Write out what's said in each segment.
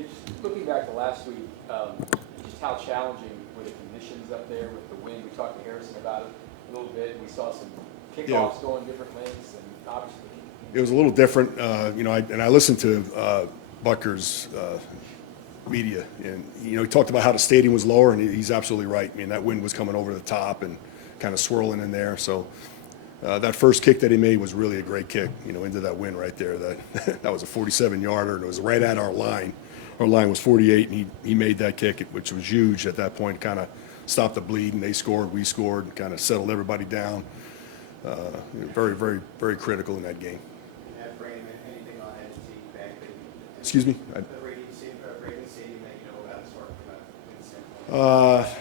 Dave, just looking back to last week, just how challenging were the conditions up there with the wind? We talked to Harrison about it a little bit. We saw some kickoffs going different lengths, and obviously It was a little different, I listened to Butker's media, and, he talked about how the stadium was lower, and he's absolutely right. I mean, that wind was coming over the top and kind of swirling in there. So that first kick that he made was really a great kick, into that wind right there. That was a 47-yarder, and it was right at our line. Our line was 48, and he made that kick, which was huge at that point, kind of stopped the bleed, and they scored, we scored, kind of settled everybody down. Very, very, very critical in that game. Anything on NC Bank? Excuse me? The Ravens stadium that you know about as far as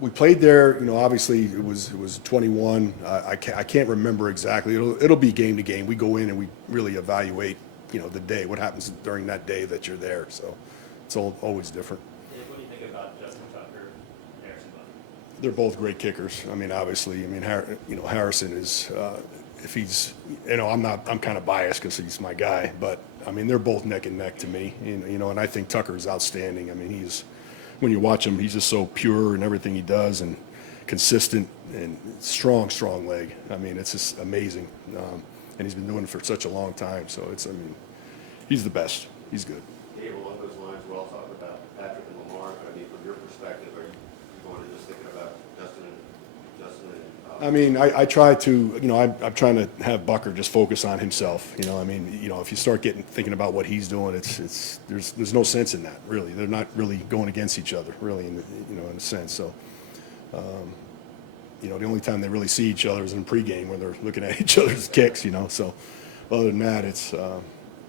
We played there. Obviously it was 21. I can't remember exactly. It'll be game to game. We go in and we really evaluate, the day, what happens during that day that you're there. So it's always different. What do you think about Justin Tucker and Harrison Butker? They're both great kickers. I mean, obviously, Harrison is. If he's, I'm kind of biased because he's my guy, but I mean, they're both neck and neck to me. And I think Tucker is outstanding. I mean, when you watch him, he's just so pure in everything he does and consistent and strong leg. I mean, it's just amazing. And he's been doing it for such a long time. So he's the best. He's good. Dave, along those lines, we're all talking about Patrick and Lamar. I mean, from your perspective, are you going to just thinking about Justin and I mean, I try to, I'm trying to have Butker just focus on himself. If you start thinking about what he's doing, there's no sense in that, really. They're not really going against each other, really, in a sense. So, the only time they really see each other is in pregame when they're looking at each other's kicks. So, other than that, it's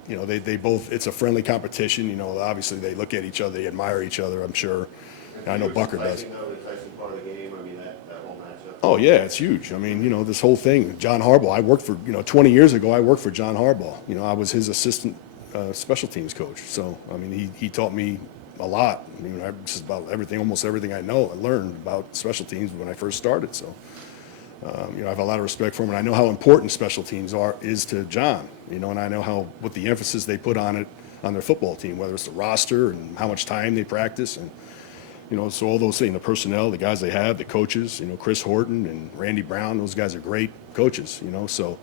they both. It's a friendly competition. Obviously they look at each other, they admire each other. I'm sure. I know Butker does. Part of the game. I mean, that whole matchup. Oh yeah, it's huge. I mean, this whole thing. John Harbaugh. I worked for 20 years ago. I worked for John Harbaugh. I was his assistant special teams coach. So I mean, he taught me a lot. I mean, just about almost everything I know, I learned about special teams when I first started. So I have a lot of respect for him, and I know how important special teams is to John. And I know what the emphasis they put on it on their football team, whether it's the roster and how much time they practice and. So all those things, the personnel, the guys they have, the coaches, Chris Horton and Randy Brown, those guys are great coaches, So,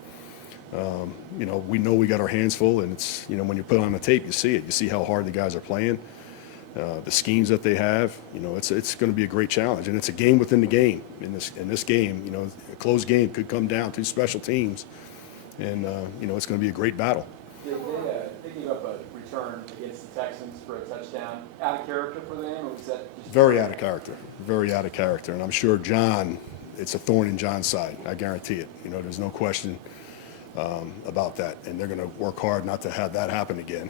we know we got our hands full, and it's, when you put on the tape, you see it. You see how hard the guys are playing, the schemes that they have. It's going to be a great challenge, and it's a game within the game. In this game, a close game could come down to special teams, and it's going to be a great battle. they gave up a return against the Texans for a touchdown. Out of character for them, or was that just Very out of character. Very out of character. And I'm sure John, it's a thorn in John's side. I guarantee it. There's no question about that. And they're going to work hard not to have that happen again,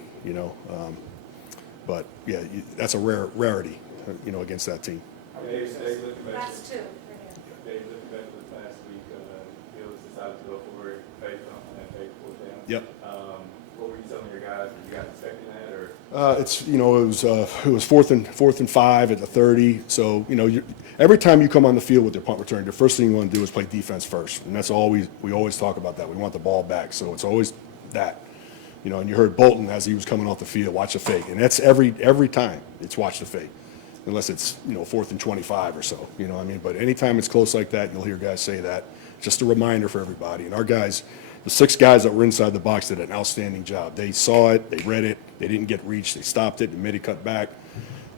But, yeah, that's a rarity, against that team. Dave, looking back Last two. Dave, looking back to the last week, Bills decided to go for it, faith on that faith fourth down. Yep. What were you telling your guys? Were you guys expecting that, or? It was fourth and 5 at the 30. So, every time you come on the field with your punt return, the first thing you want to do is play defense first. And that's all we always talk about that. We want the ball back. So it's always that. And you heard Bolton as he was coming off the field, watch the fake. And that's every time it's watch the fake. Unless it's, 4th and 25 or so, But anytime it's close like that, you'll hear guys say that. Just a reminder for everybody. And our guys, the 6 guys that were inside the box did an outstanding job. They saw it, they read it, they didn't get reached, they stopped it, and made it cut back.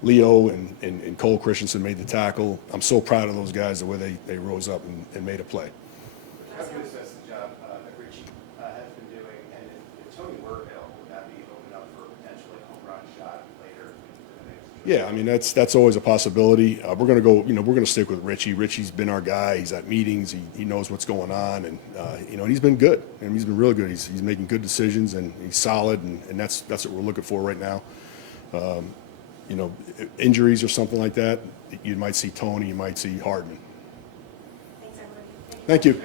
Leo and Cole Christensen made the tackle. I'm so proud of those guys, the way they rose up and made a play. How good is the job that Richie has been doing, and if Tony were available, would that be open up for potentially a home run shot later in the next? Yeah, I mean, that's always a possibility. We're going to go, we're going to stick with Richie. Richie's been our guy. He's at meetings. He knows what's going on, and and he's been good. And he's been really good. He's making good decisions, and he's solid, and that's what we're looking for right now. Injuries or something like that, you might see Tony, you might see Hardman. Thanks, everybody. Thank you.